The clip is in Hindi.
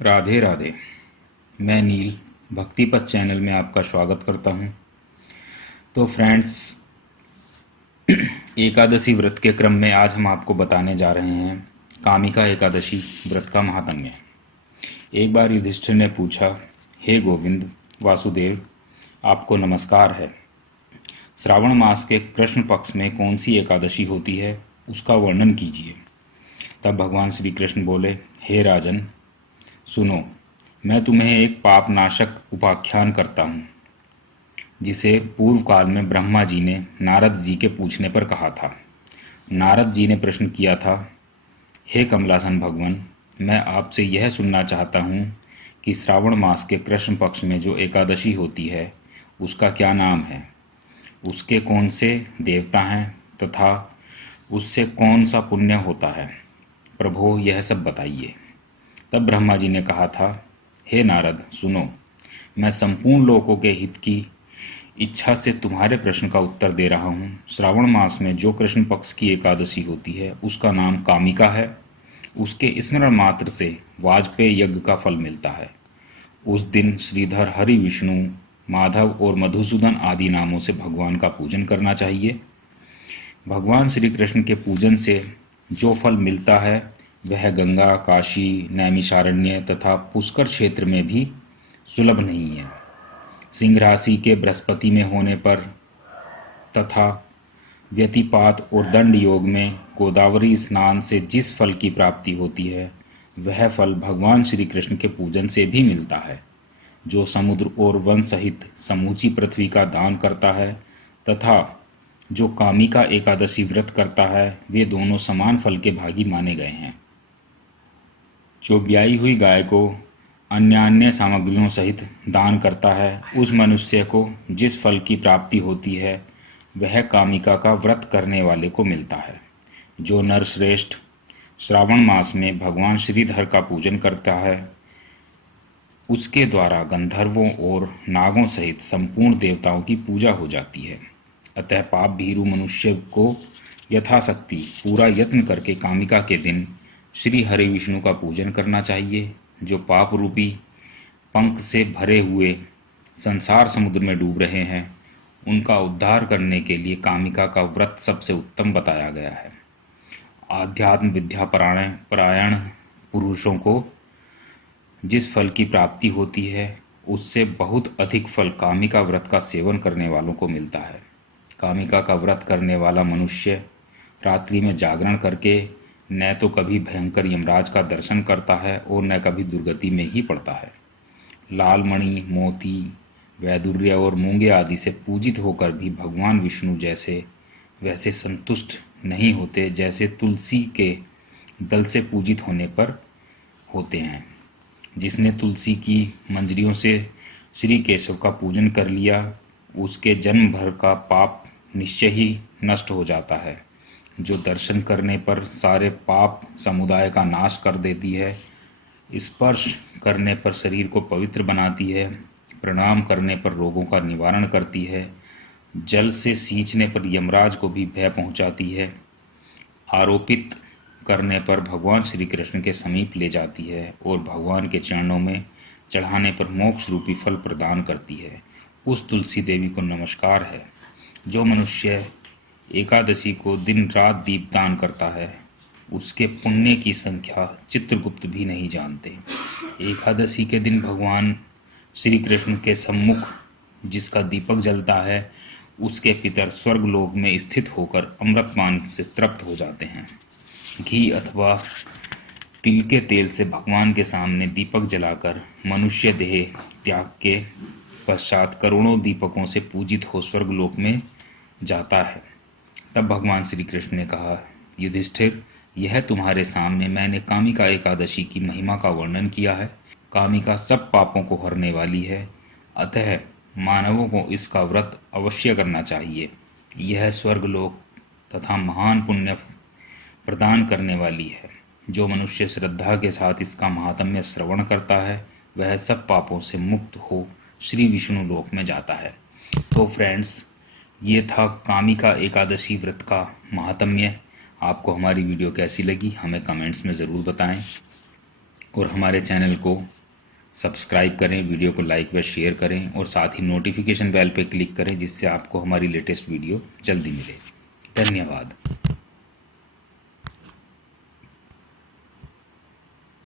राधे राधे। मैं नील भक्ति पथ चैनल में आपका स्वागत करता हूं। तो फ्रेंड्स, एकादशी व्रत के क्रम में आज हम आपको बताने जा रहे हैं कामिका एकादशी व्रत का महात्म्य। एक बार युधिष्ठिर ने पूछा, हे गोविंद वासुदेव, आपको नमस्कार है। श्रावण मास के कृष्ण पक्ष में कौन सी एकादशी होती है, उसका वर्णन कीजिए। तब भगवान श्री कृष्ण बोले, हे राजन, सुनो, मैं तुम्हें एक पाप नाशक उपाख्यान करता हूं, जिसे पूर्व काल में ब्रह्मा जी ने नारद जी के पूछने पर कहा था। नारद जी ने प्रश्न किया था, हे कमलासन भगवान, मैं आपसे यह सुनना चाहता हूं कि श्रावण मास के कृष्ण पक्ष में जो एकादशी होती है उसका क्या नाम है, उसके कौन से देवता हैं तथा उससे कौन सा पुण्य होता है। प्रभो, यह सब बताइए। तब ब्रह्मा जी ने कहा था, हे नारद, सुनो, मैं संपूर्ण लोकों के हित की इच्छा से तुम्हारे प्रश्न का उत्तर दे रहा हूं। श्रावण मास में जो कृष्ण पक्ष की एकादशी होती है उसका नाम कामिका है। उसके स्मरण मात्र से वाजपेय यज्ञ का फल मिलता है। उस दिन श्रीधर, हरि, विष्णु, माधव और मधुसूदन आदि नामों से भगवान का पूजन करना चाहिए। भगवान श्री कृष्ण के पूजन से जो फल मिलता है वह गंगा, काशी, नैमिषारण्य तथा पुष्कर क्षेत्र में भी सुलभ नहीं है। सिंह राशि के बृहस्पति में होने पर तथा व्यतिपात और दंड योग में गोदावरी स्नान से जिस फल की प्राप्ति होती है वह फल भगवान श्री कृष्ण के पूजन से भी मिलता है। जो समुद्र और वन सहित समूची पृथ्वी का दान करता है तथा जो कामिका एकादशी व्रत करता है, वे दोनों समान फल के भागी माने गए हैं। जो ब्याई हुई गाय को अन्य सामग्रियों सहित दान करता है, उस मनुष्य को जिस फल की प्राप्ति होती है वह कामिका का व्रत करने वाले को मिलता है। जो नरश्रेष्ठ श्रावण मास में भगवान श्रीधर का पूजन करता है, उसके द्वारा गंधर्वों और नागों सहित संपूर्ण देवताओं की पूजा हो जाती है। अतः पाप भीरु मनुष्य को यथाशक्ति पूरा यत्न करके कामिका के दिन श्री हरि विष्णु का पूजन करना चाहिए। जो पाप रूपी पंख से भरे हुए संसार समुद्र में डूब रहे हैं, उनका उद्धार करने के लिए कामिका का व्रत सबसे उत्तम बताया गया है। आध्यात्म विद्या परायण पुरुषों को जिस फल की प्राप्ति होती है उससे बहुत अधिक फल कामिका व्रत का सेवन करने वालों को मिलता है। कामिका का व्रत करने वाला मनुष्य रात्रि में जागरण करके न तो कभी भयंकर यमराज का दर्शन करता है और न कभी दुर्गति में ही पड़ता है। लाल मणि, मोती, वैदुर्य और मूंगे आदि से पूजित होकर भी भगवान विष्णु वैसे संतुष्ट नहीं होते जैसे तुलसी के दल से पूजित होने पर होते हैं। जिसने तुलसी की मंजरियों से श्री केशव का पूजन कर लिया, उसके जन्म भर का पाप निश्चय ही नष्ट हो जाता है। जो दर्शन करने पर सारे पाप समुदाय का नाश कर देती है, स्पर्श करने पर शरीर को पवित्र बनाती है, प्रणाम करने पर रोगों का निवारण करती है, जल से सींचने पर यमराज को भी भय पहुंचाती है, आरोपित करने पर भगवान श्री कृष्ण के समीप ले जाती है और भगवान के चरणों में चढ़ाने पर मोक्ष रूपी फल प्रदान करती है, उस तुलसी देवी को नमस्कार है। जो मनुष्य एकादशी को दिन रात दीपदान करता है, उसके पुण्य की संख्या चित्रगुप्त भी नहीं जानते। एकादशी के दिन भगवान श्री कृष्ण के सम्मुख जिसका दीपक जलता है, उसके पितर स्वर्गलोक में स्थित होकर अमृतपान से तृप्त हो जाते हैं। घी अथवा तिल के तेल से भगवान के सामने दीपक जलाकर मनुष्य देह त्याग के पश्चात करोड़ों दीपकों से पूजित हो स्वर्गलोक में जाता है। तब भगवान श्री कृष्ण ने कहा, युधिष्ठिर, यह तुम्हारे सामने मैंने कामिका एकादशी की महिमा का वर्णन किया है। कामिका सब पापों को हरने वाली है, अतः मानवों को इसका व्रत अवश्य करना चाहिए। यह स्वर्गलोक तथा महान पुण्य प्रदान करने वाली है। जो मनुष्य श्रद्धा के साथ इसका महात्म्य श्रवण करता है, वह सब पापों से मुक्त हो श्री विष्णु लोक में जाता है। तो फ्रेंड्स, ये था कामिका एकादशी व्रत का महात्म्य। आपको हमारी वीडियो कैसी लगी हमें कमेंट्स में ज़रूर बताएं और हमारे चैनल को सब्सक्राइब करें, वीडियो को लाइक व शेयर करें और साथ ही नोटिफिकेशन बेल पर क्लिक करें जिससे आपको हमारी लेटेस्ट वीडियो जल्दी मिले। धन्यवाद।